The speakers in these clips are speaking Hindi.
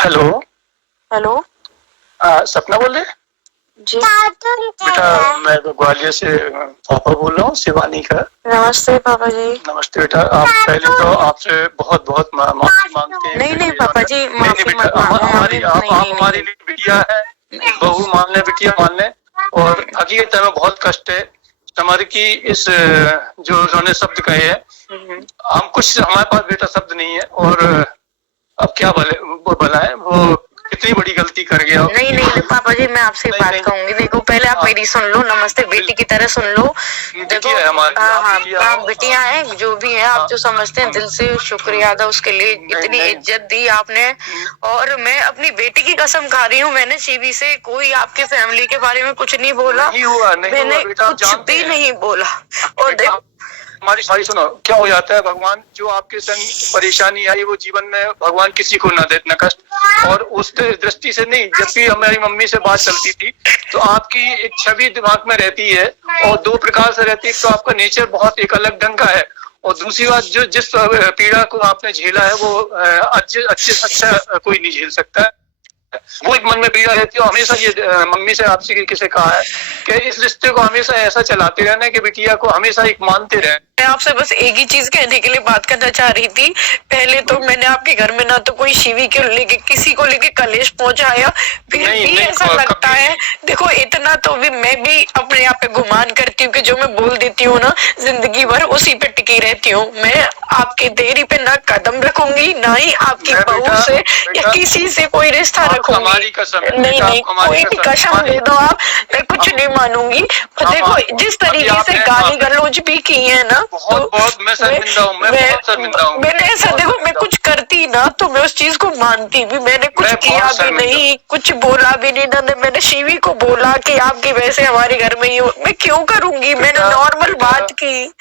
हेलो। हेलो। सपना बोल रहे? जी बेटा मैं ग्वालियर से पापा बोल रहा हूँ, शिवानी का। नमस्ते पापा जी। नमस्ते बेटा। आप पहले तो आपसे बहुत बहुत माफी मांगते हैं नहीं नहीं कि पापा जी, नहीं नहीं माफी बेटा, मत मांगो। हमारी आप नहीं नहीं हमारे नहीं लिए बिटिया है, बहू मान ले, बिटिया मान ले। और हकीकत में बहुत कष्ट है हमारे की इस जो उन्होंने शब्द कहे हैं। हम कुछ हमारे पास बेटा शब्द नहीं है। और अब क्या वो बनाए, वो कितनी बड़ी गलती कर गया। नहीं नहीं पापा जी, मैं आपसे नहीं बात नहीं कहूंगी। देखो पहले आप मेरी सुन लो, नमस्ते बेटी की तरह सुन लो। देखो है हमारी, हाँ हाँ, आप बिटिया बिटिया है जो भी है, आप जो समझते हैं दिल से शुक्रिया अदा उसके लिए, इतनी इज्जत दी आपने। और मैं अपनी बेटी की कसम खा रही हूँ, मैंने सीवी से कोई आपके फैमिली के बारे में कुछ नहीं बोला। मैंने कुछ भी नहीं बोला। और देखो हमारी सुनो, क्या हो जाता है, भगवान जो आपके संग परेशानी आई वो जीवन में भगवान किसी को ना दे इतना कष्ट। और उस दृष्टि से नहीं, जब भी हमारी मम्मी से बात चलती थी तो आपकी एक छवि दिमाग में रहती है, और दो प्रकार से रहती है। तो आपका नेचर बहुत एक अलग ढंग का है, और दूसरी बात जो जिस पीड़ा को आपने झेला है वो अच्छे से अच्छा कोई नहीं झेल सकता है। वो एक मन में पीड़ा रहती है। हमेशा ये मम्मी से आपसे किसी कहा है कि इस रिश्ते को हमेशा ऐसा चलाते रहना कि बिटिया को हमेशा एक मानते रहे। मैं आपसे बस एक ही चीज कहने के लिए बात करना चाह रही थी। पहले तो मैंने आपके घर में ना तो कोई शिवी के लेके किसी को लेके कलेश पहुंचाया, फिर भी ऐसा लगता है। देखो इतना तो भी मैं भी अपने आप पे गुमान करती हूँ कि जो मैं बोल देती हूँ ना, जिंदगी भर उसी पे टिकी रहती हूँ। मैं आपके देरी पे ना कदम रखूंगी, ना ही आपकी बहू से या किसी से कोई रिश्ता रखूंगी। नहीं नहीं, कोई भी कसम दे दो आप, मैं कुछ नहीं मानूंगी। देखो जिस तरीके से गाली गलौज भी की है ना, बहुत मैं शर्मिंदा हूँ, मैं बहुत शर्मिंदा हूँ। मैंने ऐसा देखो, मैं कुछ करती ना तो मैं उस चीज को मानती भी, मैंने कुछ किया भी नहीं, कुछ बोला भी नहीं ना। मैंने शिवी को बोला कि आपकी वजह से हमारे घर में ये, मैं क्यों करूंगी, मैंने नॉर्मल बात की।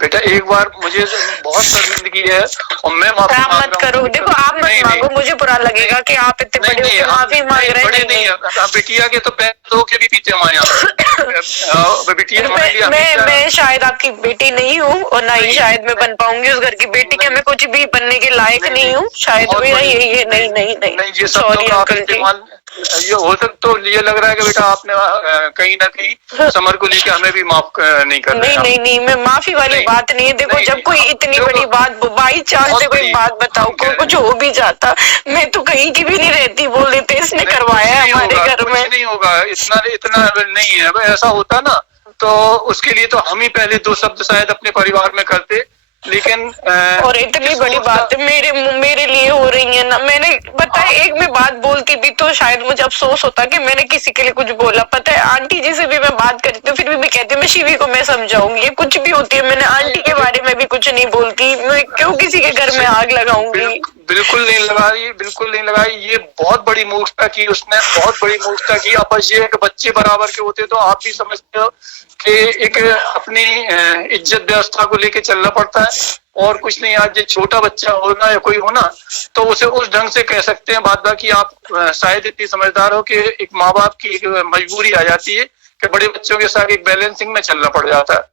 बेटा एक बार मुझे बहुत शर्मिंदगी है और मैं माफी मांग मत करो। देखो आप मत मांगो, मुझे बुरा लगेगा कि आप इतने बड़े होकर माफी मांग रहे हैं। नहीं, बिटिया के तो पैर धो के भी पीते हमारे यहाँ। बिटिया मैं शायद आपकी बेटी नहीं हूँ, और ना ही शायद मैं बन पाऊंगी उस घर की बेटी के। मैं कुछ भी बनने के लायक नहीं हूँ शायद। मेरा यही है। नहीं नहीं नहीं, सॉरी अंकल जी। ये हो सकता, तो ये लग रहा है कि बेटा आपने कहीं ना कहीं समर को लेकर हमें भी माफ नहीं कर रहे। नहीं नहीं, मैं माफी वाली बात नहीं है। देखो जब कोई इतनी बड़ी बात बाई चांस से कोई बात बताओ को कुछ हो भी जाता, मैं तो कहीं की भी नहीं रहती, बोल देते इसने करवाया है हमारे घर में। नहीं होगा, इतना इतना नहीं है। ऐसा होता ना तो उसके लिए तो हम ही पहले दो शब्द शायद अपने परिवार में करते, लेकिन और इतनी बड़ी बात मेरे लिए हो रही है ना। मैंने बताया, एक मैं बात बोलती भी तो शायद मुझे अफसोस होता कि मैंने किसी के लिए कुछ बोला। पता है आंटी जी से भी मैं बात करती हूँ, फिर भी मैं कहती हूँ मैं शिवी को मैं समझाऊंगी, ये कुछ भी होती है मैंने आंटी के बारे में भी कुछ नहीं बोलती। मैं क्यों किसी के घर में आग लगाऊंगी। बिल्कुल नहीं लगाई, बिल्कुल नहीं लगाई। ये बहुत बड़ी मूर्खता की उसने, बहुत बड़ी मूर्खता की। अब ये कि बच्चे बराबर के होते तो आप भी समझते हो कि एक अपनी इज्जत व्यवस्था को लेके चलना पड़ता है और कुछ नहीं। आज ये छोटा बच्चा होना या कोई होना तो उसे उस ढंग से कह सकते हैं। बात बाकी आप शायद इतनी समझदार हो कि एक माँ बाप की एक मजबूरी आ जाती है कि बड़े बच्चों के साथ एक बैलेंसिंग में चलना पड़ जाता है।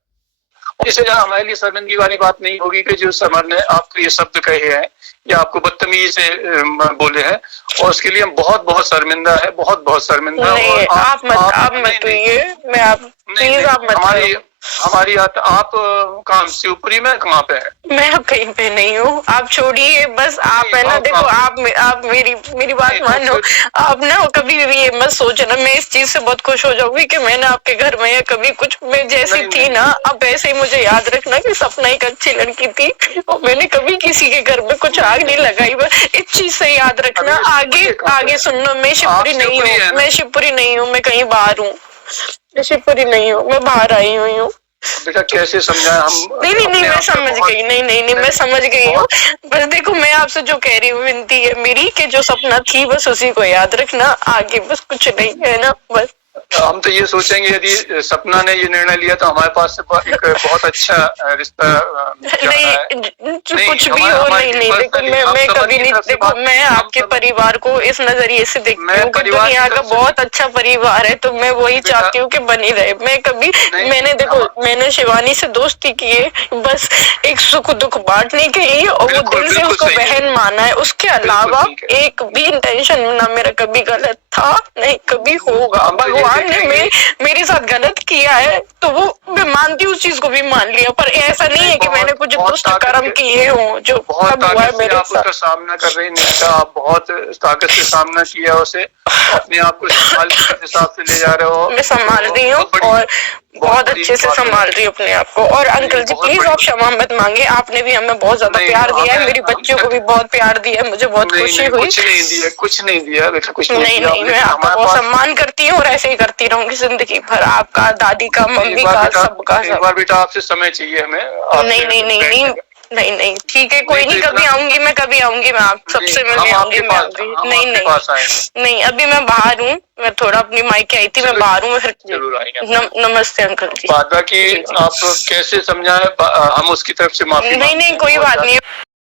इससे हमारे लिए शर्मिंदगी वाली बात नहीं होगी कि जो समर ने आपको ये शब्द कहे हैं या आपको बदतमीजी से बोले हैं, और उसके लिए हम बहुत बहुत शर्मिंदा है, बहुत बहुत शर्मिंदा। नहीं, आप मत मैं आप प्लीज आप मत। हमारी आप कहाँ शिवपुरी में कहाँ पे है? मैं अब कहीं पे नहीं हूँ, आप छोड़िए बस। आप है ना, देखो आप मेरी बात मानो। आप ना कभी भी ये मत सोचना, मैं इस चीज से बहुत खुश हो जाऊंगी कि मैंने आपके घर में या कभी कुछ, मैं जैसी थी ना अब वैसे ही मुझे याद रखना कि सपना एक अच्छी लड़की थी और मैंने कभी किसी के घर में कुछ आग नहीं लगाई। बस इस चीज से याद रखना। आगे सुनना, मैं शिवपुरी नहीं हूँ, मैं शिवपुरी नहीं हूँ, मैं कहीं बाहर हूँ। मैं शिवपुरी नहीं हूँ, मैं बाहर आई हुई हूँ। बेटा कैसे समझाएं हम? नहीं मैं समझ गई। नहीं मैं समझ गई हूँ। बस देखो मैं आपसे जो कह रही हूँ, विनती है मेरी कि जो सपना थी बस उसी को याद रखना, आगे बस कुछ नहीं है ना, बस। हम तो ये सोचेंगे यदि सपना ने ये निर्णय लिया तो हमारे पास से एक बहुत अच्छा रिश्ता जा रहा है। नहीं, कुछ भी हो, नहीं नहीं देखो, मैं कभी नहीं, देखो मैं आपके परिवार को इस नजरिए से देखती हूँ कि दुनिया का बहुत अच्छा परिवार है, तो मैं वही चाहती हूँ कि बनी रहे। मैं कभी, मैंने देखो, मैंने शिवानी से दोस्ती की है, बस एक सुख दुख बांटने के लिए, और वो दिल से उसको बहन माना है। उसके अलावा एक भी इंटेंशन ना मेरा कभी गलत था, नहीं कभी होगा। भगवान ने मेरे साथ गलत किया है तो वो मैं मानती हूँ, उस चीज को भी मान लिया, पर ऐसा नहीं है कि मैंने कुछ दुष्ट कर्म किए हों जो बहुत हुआ है मेरे साथ। उसका सामना कर रही निष्ठा, आप बहुत ताकत से सामना किया उसे, अपने आप को संभाल के हिसाब से ले जा रहे हो। मैं संभाल रही हूँ और बहुत अच्छे से संभाल रही हूँ अपने आप को। और अंकल जी प्लीज आप क्षमा मत मांगे, आपने भी हमें बहुत ज्यादा प्यार दिया है, मेरी बच्चों को भी बहुत प्यार दिया है, मुझे बहुत खुशी हुई। कुछ नहीं दिया बेटा, कुछ नहीं नहीं, मैं आपका बहुत सम्मान करती हूँ और ऐसे ही करती रहूंगी जिंदगी भर, आपका, दादी का, मम्मी का, सबका। एक बार बेटा आपसे समय चाहिए हमें। नहीं नहीं नहीं नहीं नहीं नहीं, ठीक है, कोई नहीं, कभी आऊंगी मैं, कभी आऊंगी मैं, आप सबसे मिलने आऊंगी मैं अभी। नहीं नहीं नहीं, अभी मैं बाहर हूँ, मैं थोड़ा अपनी मायके आई थी, मैं बाहर हूँ, मैं फिर। नमस्ते अंकल जी। बाकी आप कैसे समझाएं, हम उसकी तरफ से माफी। नहीं नहीं, कोई बात नहीं।